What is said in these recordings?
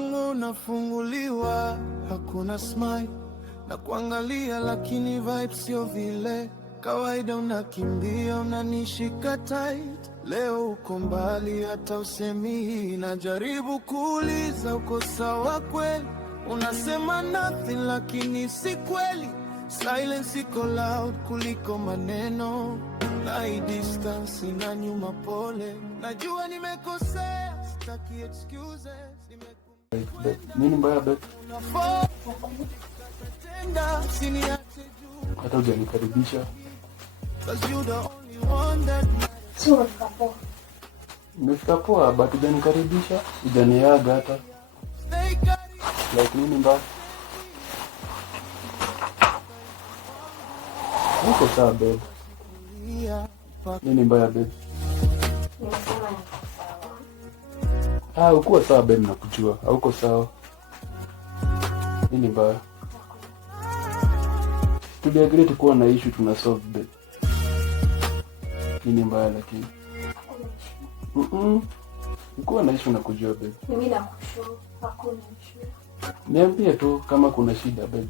Mlango unafunguliwa, hakuna smile na kuangalia, lakini vibe sio vile kawaida. Unakimbia, unanishika tight, leo uko mbali, hata usemi. Najaribu kuuliza uko sawa kweli, unasema nothing, lakini si kweli. Silence iko loud kuliko maneno, na hii distance ina nyuma pole. Najua nimekosea, sitaki excuses. Nini mbaya bet? Hata hujanikaribisha. Nimefika poa, but hujanikaribisha, hujaniaga hata. Like nini mbaya? Uko sawa babe. Nini mbaya babe? Ukuwa sawa babe, nakujua. Hauko sawa. Nini mbaya? Tuliagree tukuwa na issue tuna solve babe. Nini mbaya lakini? Ukuwa na issue nakujua babe. Mimi nakushauri hakuna issue. Niambie tu kama kuna shida babe.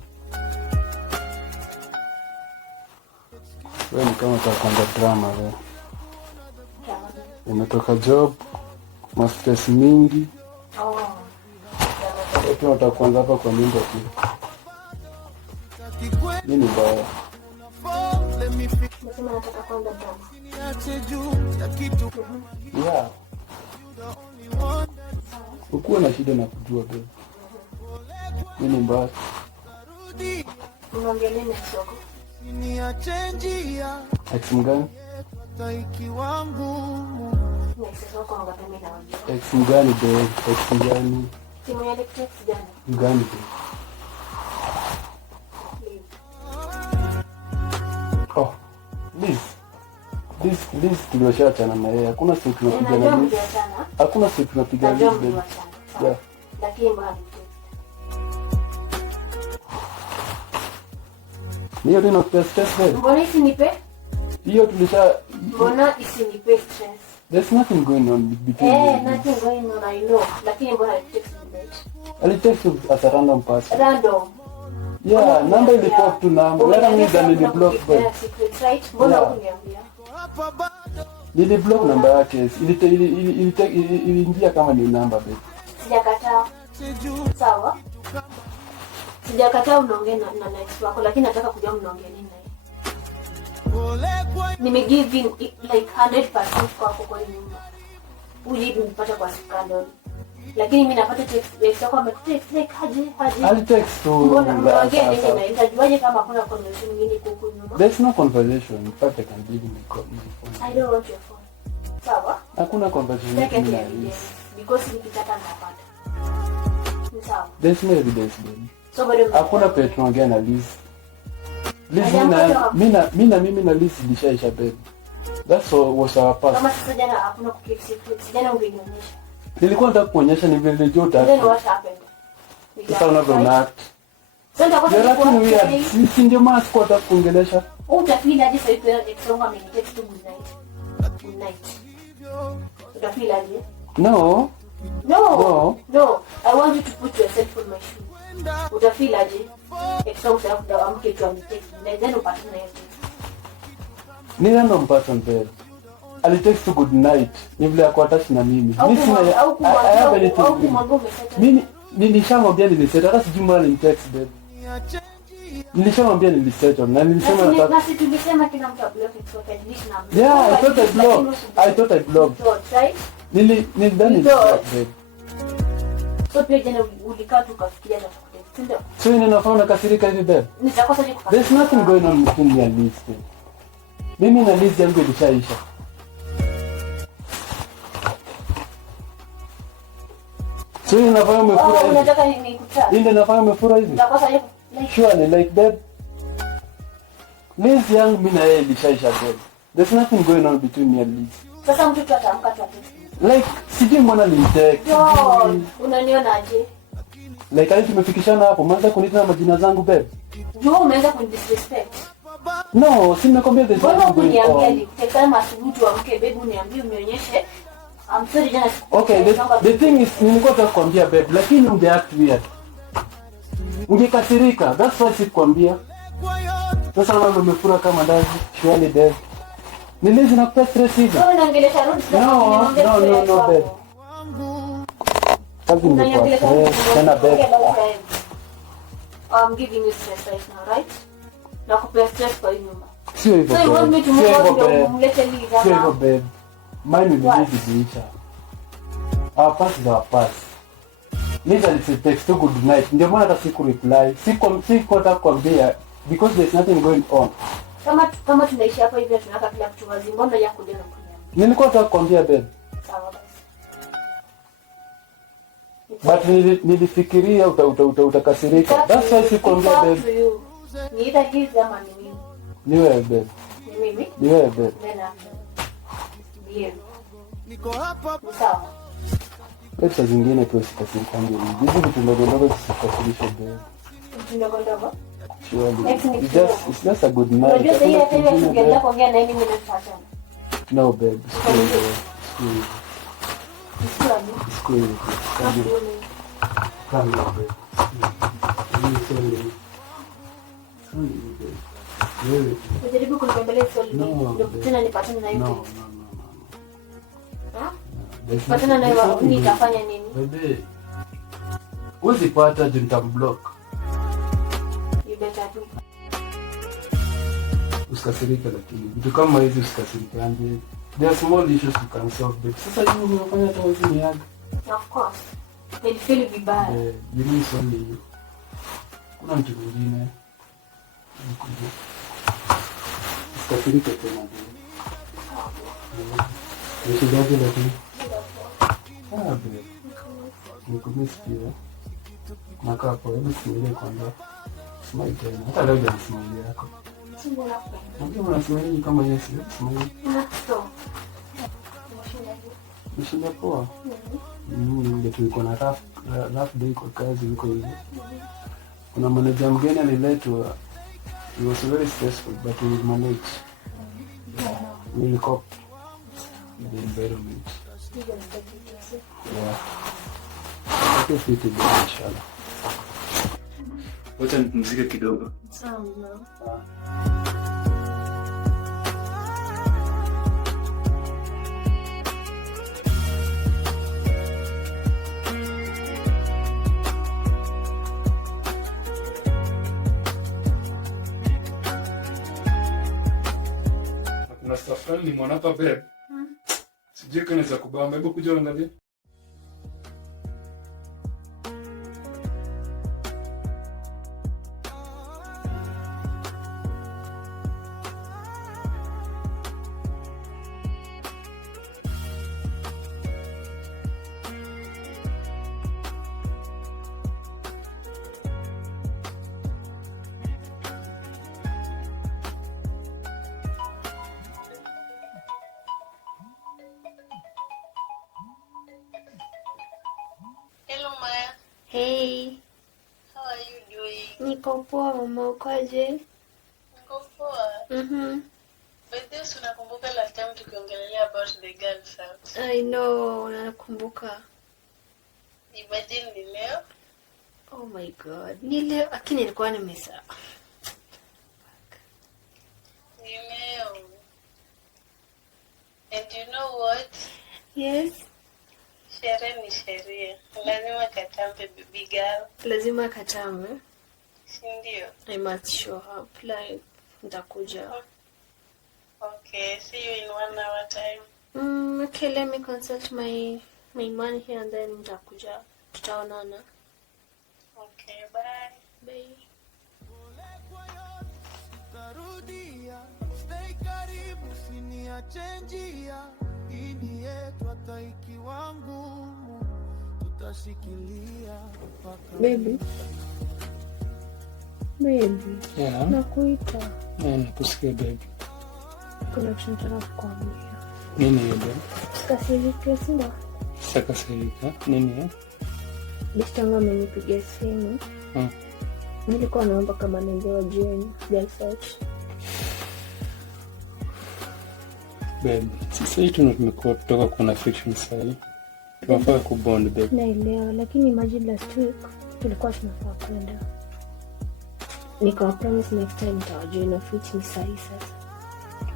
Wewe ni kama utakwenda drama wewe. Nimetoka job, stress mingi. Wewe utakuanza hapa kwa nyumba tu. Nini mbaya? Nasema nataka kwenda drama. Yeah. Ukuwa na shida na kujua babe. Nini mbaya? Unaongea nini soko? Ex mgani? Ex mgani babe? Ex mgani? Timu ya electric gani? Mgani babe? Oh, this tuliwashachana na yeye. Hakuna siku tunapiga na Liz. Hakuna siku tunapiga Liz babe. Yeah. Lakini mbona Hiyo ndio stress babe. mbona isinipe? Hiyo Mbona isinipe stress? There's nothing going on between you. Nothing going on, I know. Lakini mbona text me? Ali text you as a random person. Random. Yeah, number ile pop tu number. Wala mimi ndani ni block babe. Mbona uniambia? Nili block namba yake. Iliingia kama ni namba babe. Sijakataa. Sawa? Sijakataa unaongea na ex wako, lakini nataka kujua mnaongea nini naye. Nimegive in like 100% kwako kwa nyumba. Ujibu nipata kwa scandal. Lakini mimi napata text yako amekutext like haje. Ali text tu. Unaongea nini na itajuaje kama kuna conversation nyingine huko nyuma? There's no conversation. In fact I can give you my phone. I don't want your phone. Sawa? Hakuna conversation nyingine. Because nikitaka nitapata. Sawa. There's no evidence babe. So bado hakuna petrol ongea na Liz. Mimi na Liz ilishaisha babe. That's all was our past. Kama sasa jana hakuna kukisi. Jana ungenionyesha. Nilikuwa nataka kuonyesha ni vile nilijota. Then what happened? Sasa unavyoact. Sasa kwa sababu si ndio maana sikuwa nataka kuongelesha. Utafeel aje sasa hivi exonga amenitext good night. Good night. Utafeel aje? No. I want you to put yourself on my shoe. Utafeel aje? Exonga sasa amke tu amitext. Then upate na yeye. Ni random person babe. Ali text good night. Ni vile yako attach na mimi. Mimi nilishamwambia niliseta, hata sijui mbona ni text babe. Nilishamwambia niliseta na nilisema na sisi tulisema kila mtu ablock it. Yeah, I thought I blocked. Right? Nilidhani babe. So pia jana ulikaa tu kafikiria na kutext. Ndio. So ninafanya kasirika hivi babe. Nitakosa je kufanya. There's nothing going on between me and Liz. Mimi na Liz yangu ilishaisha. So ninafanya umefura hivi. Unataka nikuta? Ndio ninafanya umefura hivi. Nitakosa je surely like babe. Liz yangu mimi na yeye ilishaisha babe. There's nothing going on between me and Liz. Sasa mtu tu atamka tu atext. Like sijui mbona nimtext. Unaniona aje? Like hadi tumefikishana hapo, mwanza kuniita majina zangu babe. Jo, umeanza kunidisrespect. No, si nimekwambia there's nothing going on. Niambia ni kama mtu amke babe, uniambie unionyeshe I'm sorry jana. Okay, the thing is nilikuwa nakwambia babe, lakini ungeact weird. Ungekasirika. That's why sikwambia. Sasa wewe umefura kama ndazi, surely dead. Nilizi na kupea stress hivi. Wewe unaongelesha rudi sasa. No babe. Kazi ni kwa sana babe. I'm giving you stress right now, right? Na kupea stress kwa nyumba. Sio hivyo. So you want me to move on to umlete Liz hapa? Sio hivyo babe. Mine will be disaster. Our past is our past. Liz alitext to good night. Ndio maana hata siku reply. Siko hata kuambia because there's nothing going on. Kama tunaishi hapa hivi tunataka kila mtu wazi. Mbona yako ndio kunyama? Nilikuwa nataka kuambia babe. Sawa basi. But nilifikiria utakasirika. That's why sikwambia babe. Ni either Liz ama ni mimi. Ni wewe babe. Ni mimi? Ni wewe babe. Ndio. Niko hapa. Sawa. Pesa zingine tu sikasirika ndio. Hizi vitu ndogo zisikasirishe babe. Vitu ndogo? Surely. It's just a good night. Unajua sasa hivi hata tungeenda kuongea na yeye mimi nataka. No babe. School. Come babe. Unajaribu kunibembeleza swali ndio tena nipatane na yuko. Patana na yeye nitafanya nini? Babe. Usipata nitablock. You better do. Usikasirike lakini vitu kama hizi usikasirike anje. There are small issues you can solve but sasa hivi unafanya hata hizi ni yaga. Of course. They feel vibaya. You need only you. Kuna mtu mwingine. Usikasirike tena. Nishigaje lakini. Babe. Nikumisikia. Nakaa hapo hebu simulie kwanza. Smile tena. Hata leo ndio smile yako. Ndio unasmile kama Yesu. Smile. Nishinda poa. Ndio tulikuwa na rough day kwa kazi huko hivi. Kuna manager mgeni aliletwa. It was very stressful but we managed. We coped the environment. Yeah. Hapo fiti bila inshallah. Wacha nipumzike kidogo. Sawa. Na safari ni mwana hapa babe. Sijui kana za kubamba. Hebu kuja angalia. Hello Maya. Hey. How are you doing? Niko poa mama, ukoje? Niko poa. But this unakumbuka last time tukiongelea about the girls out. I know, nakumbuka. Imagine ni leo. Oh my god. Ni leo lakini nilikuwa nimesahau. Ni leo. And you know what? Yes. Sherehe ni sherehe. Lazima katambe baby girl. Lazima katambe. Si ndio? I must show up. Like nitakuja. Okay, see you in 1 hour time. Okay, let me consult my man here and then nitakuja. Tutaonana. Okay, bye. Bye. Tarudia, stay karibu, siniache njia. Ini yetu hata ikiwa ngumu, tutashikilia mpaka. Baby. Yeah. Nakuita. Nakusikia baby. Kuna kitu nataka kukwambia. Nini hiyo baby? Sikasirike sina. Sakasirika. Nini hiyo? Bistanga amenipigia simu. Nilikuwa naomba kama naweza jioni girls out. Babe, sasa hii tumekuwa kutoka kuna friction sasa. Tunafaa kubond babe. Naelewa, lakini imagine last week tulikuwa tunafaa kwenda. Nikawa promise next time nitawajoin off which ni sahi sasa.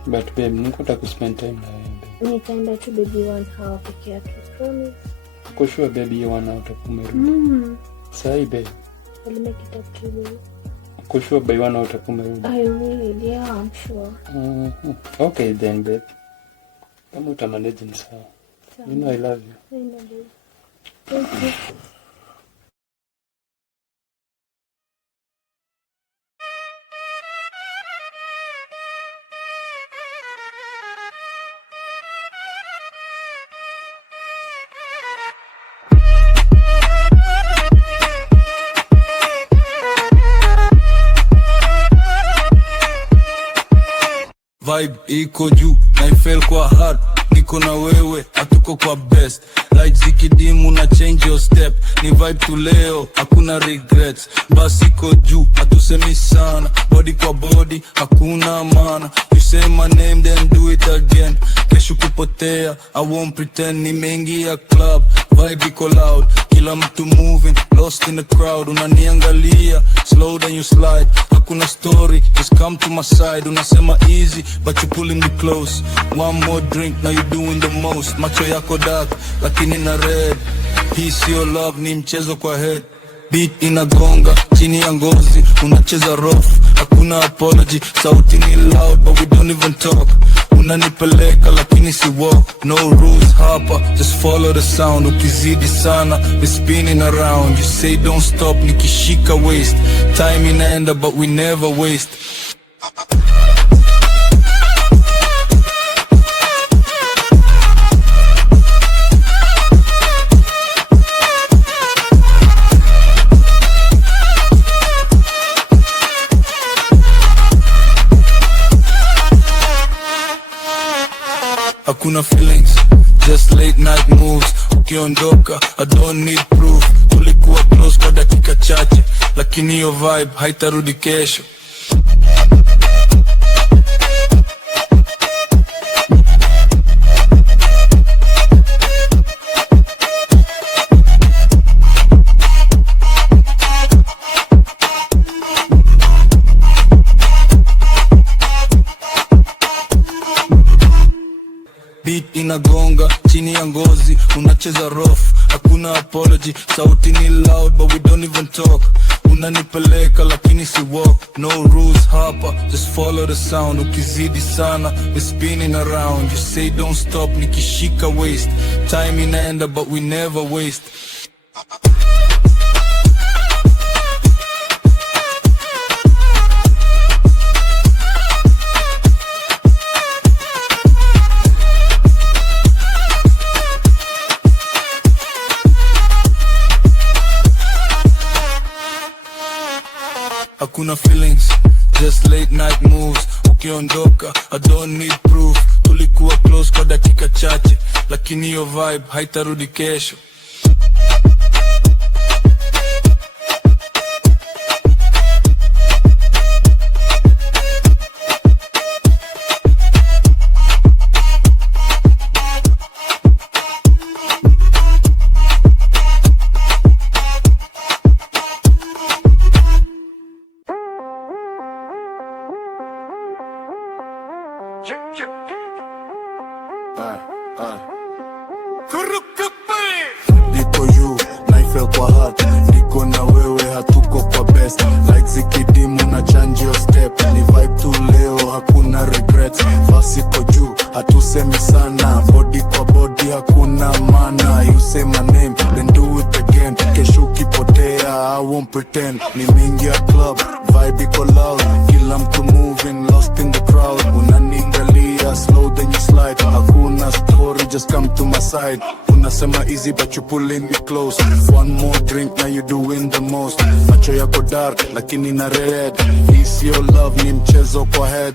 But babe, nikotaka kuspend time na wewe babe. Nitaenda tu baby 1 hour peke yake, promise. Kwa sure baby, 1 hour utakumerudi. Sahi babe. I'll make it up to you. Kwa sure by 1 hour utakumerudi. I will, yeah, I'm sure. Okay then babe. Kama utamanage ni sawa. You know I love you. I know babe. Thank you. Vibe iko juu na ifeel kwa hard, niko na wewe hatuko kwa best, like zikidimu na change your step, ni vibe tu leo hakuna regrets, basi iko juu hatusemi sana, body kwa body hakuna maana, you say my name then do it again, kesho kupotea I won't pretend, nimeingia club, vibe iko loud, kila mtu moving, lost in the crowd, unaniangalia slow then you slide, hakuna story, just come to my side, unasema easy but you pulling me close, one more drink now you doing the most, macho yako dark lakini na red, hii sio love ni mchezo kwa head, beat inagonga chini ya ngozi, unacheza rough, hakuna apology, sauti ni loud but we don't even talk, unanipeleka lakini si walk, no rules hapa, just follow the sound, ukizidi sana we spinning around, you say don't stop, nikishika waist, time inaenda but we never waste. Hakuna feelings, just late night moves, ukiondoka I don't need proof, tulikuwa close kwa dakika chache, lakini yo vibe haitarudi kesho. Beat inagonga chini ya ngozi, unacheza rough, hakuna apology, sauti ni loud but we don't even talk, unanipeleka lakini si walk, no rules hapa, just follow the sound, ukizidi sana we spinning around, you say don't stop, nikishika waist, time inaenda but we never waste. Hakuna feelings, just late night moves, ukiondoka I don't need proof, tulikuwa close kwa dakika chache, lakini yo vibe haitarudi kesho. Niko you, naifel kwa heart, niko na wewe hatuko kwa best, like zikidimu na change your step, ni vibe tu leo hakuna regrets, fast iko juu hatusemi sana, body kwa body hakuna maana, you say my name then do it again, kesho ukipotea I won't pretend, nimeingia club, vibe iko loud, kila mtu moving, lost in the crowd, unaniangalia slow then you slide, hakuna story, just come to my side, unasema easy but you pulling me close, one more drink now you doing the most, macho yako dark lakini na red, hii sio love ni mchezo kwa head,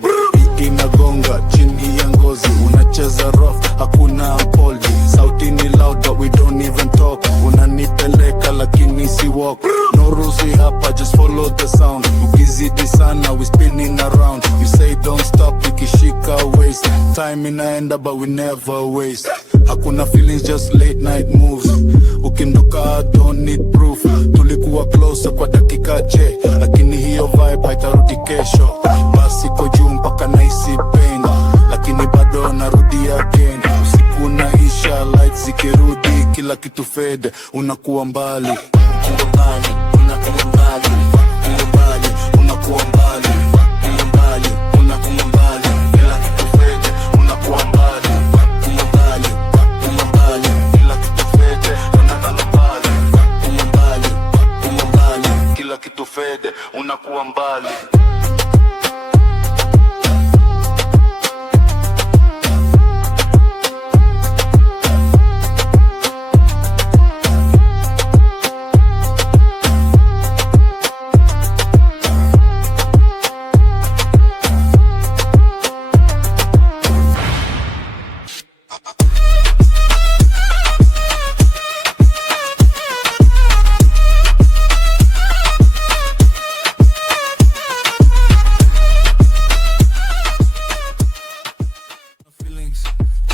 inagonga chini ya ngozi, unacheza rough, hakuna apology, sauti ni loud but we don't even talk, unanipeleka lakini si walk, no rules hapa, just follow the sound, ukizidi sana we spinning around, you say don't stop, nikishika away race. Time inaenda but we never waste. Hakuna feelings, just late night moves. Ukindoka don't need proof. Tulikuwa closer kwa dakika che, lakini hiyo vibe haitarudi kesho. Basi kwa juu mpaka naisi pain, lakini bado narudi again. Usiku naisha, lights zikirudi, kila kitu fade, unakuwa mbali. Unakuwa mbali, unakuwa mbali, unakuwa mbali, unakuwa mbali, kila kitu fade, unakuwa mbali, mbali, kila kitu fade, unakuwa mbali, kila kitu fade, unakuwa mbali.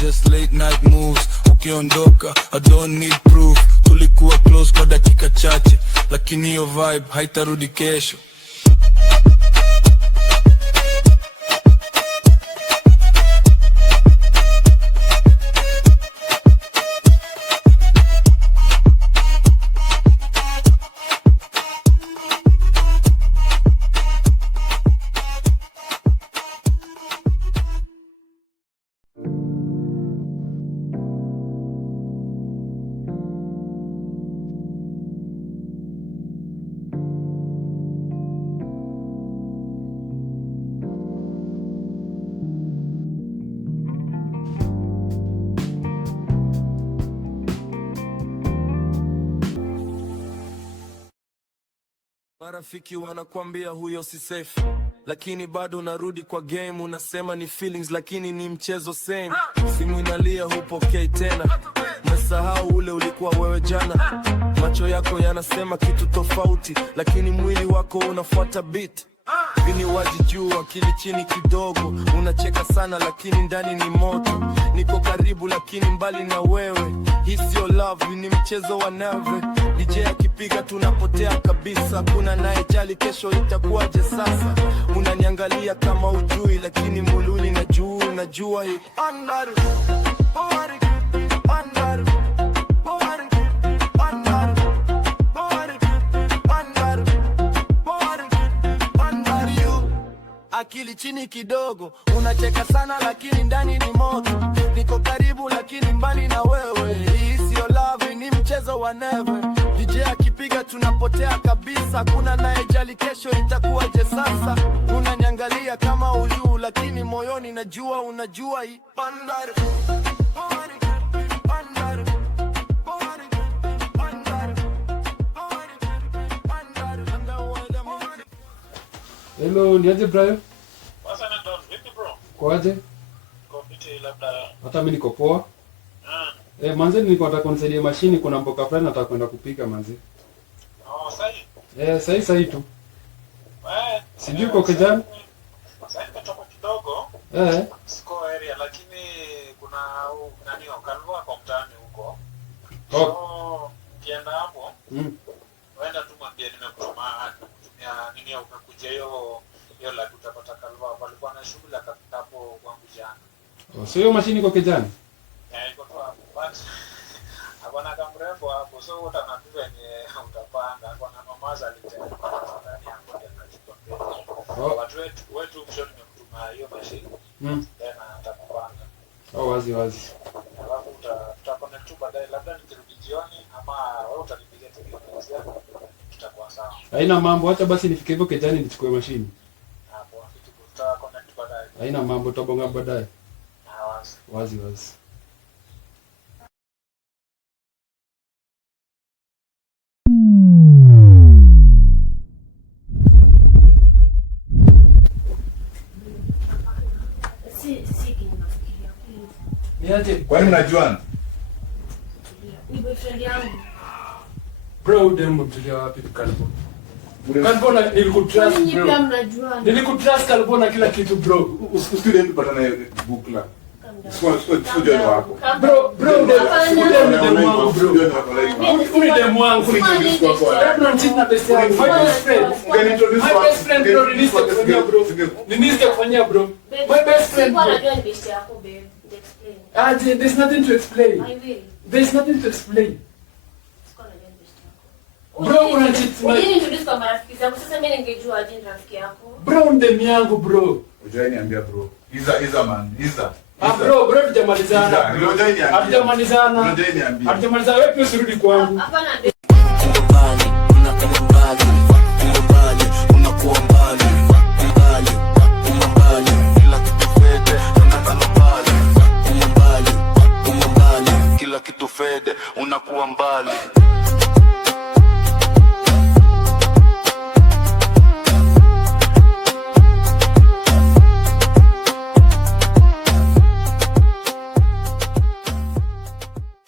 Just late night moves. Ukiondoka I don't need proof. Tulikuwa close kwa dakika chache, lakini hiyo vibe haitarudi kesho. Marafiki wanakuambia huyo si safe, lakini bado unarudi kwa game. Unasema ni feelings lakini ni mchezo same. Simu inalia hupokei tena, umesahau ule ulikuwa wewe jana. Macho yako yanasema kitu tofauti, lakini mwili wako unafuata beat. Vini wazi juu, akili chini kidogo. Unacheka sana lakini ndani ni moto. Niko karibu lakini mbali na wewe. Hii sio love, ni mchezo wa nerve. DJ akipiga tunapotea kabisa. Kuna naye jali kesho itakuwaje sasa. Unaniangalia kama ujui, lakini muluni na juu najua hii. Akili chini kidogo, unacheka sana lakini ndani ni moto. Niko karibu lakini mbali na wewe. Hii sio love, ni mchezo wa never. DJ akipiga tunapotea kabisa. Kuna naye jali kesho itakuwaje sasa. Unaniangalia kama ujuu, lakini moyoni najua unajua hii. Hello, niaje Brian? Wasa na Don, vipi bro? Kwaje? Kompiti labda. Hata mimi niko poa. Manze nilikuwa nataka kunisaidie mashini, kuna mboka fulani nataka kwenda kupika manze. Oh, sahi. Sahi tu. Sijui kwa kijana. Sahi nimetoka kidogo. Siko area lakini kuna nani wakalua kwa mtaani huko. So, kienda hapo. Waenda tu mwambie nimekutuma nini ya umekuja hiyo la utapata kalva. Walikuwa na shughuli akapita hapo kwangu jana. So hiyo mashini kwa kijana? Iko tu hapo. But hapana kamrembo hapo. So utanapiga yenye utapanga. Kwa na mamaza alitenda ndani yangu akachukua mbele. Watu wetu mshoni nimekutuma hiyo mashini. Tena atakupanga. Wazi. Alafu tutaconnect tu baadaye, labda nikirudi jioni ama wewe utanipigia tu hiyo tutakuwa sawa. Haina mambo, acha basi nifike hivyo kijana nichukue mashini. Hapo tutaconnect baadaye. Haina mambo, tutabonga baadaye. Wazi. Niaje? Kwani mnajuana? Ni boyfriend yangu. Bro, demu mtulia wapi tukalipo? Kalbona nilikutrust Nyinyi bro. pia mnajuana. Nilikutrust Kalbona kila kitu bro. Usikule mtu patana bukla. Sio join wako. Bro, uni demu wangu. Bro, nchina best yangu. My best friend. My best friend bro, nilisikia kufanyia bro. My best friend bro. Najua ni best yako babe. Explain. Aje, there's nothing to explain. I will. There's nothing to explain. Sikuwa najua ni best yako. Bro, unachit. Ujini introduce kwa marafiki zangu. Sasa mimi ningejua aje ni rafiki yako. Bro, ndemi yangu bro. Ujai niambia bro. Iza man, iza. Bro, tujamalizana. Hatujamalizana. Hatujamalizana, wewe pia usirudi kwangu. Hapana.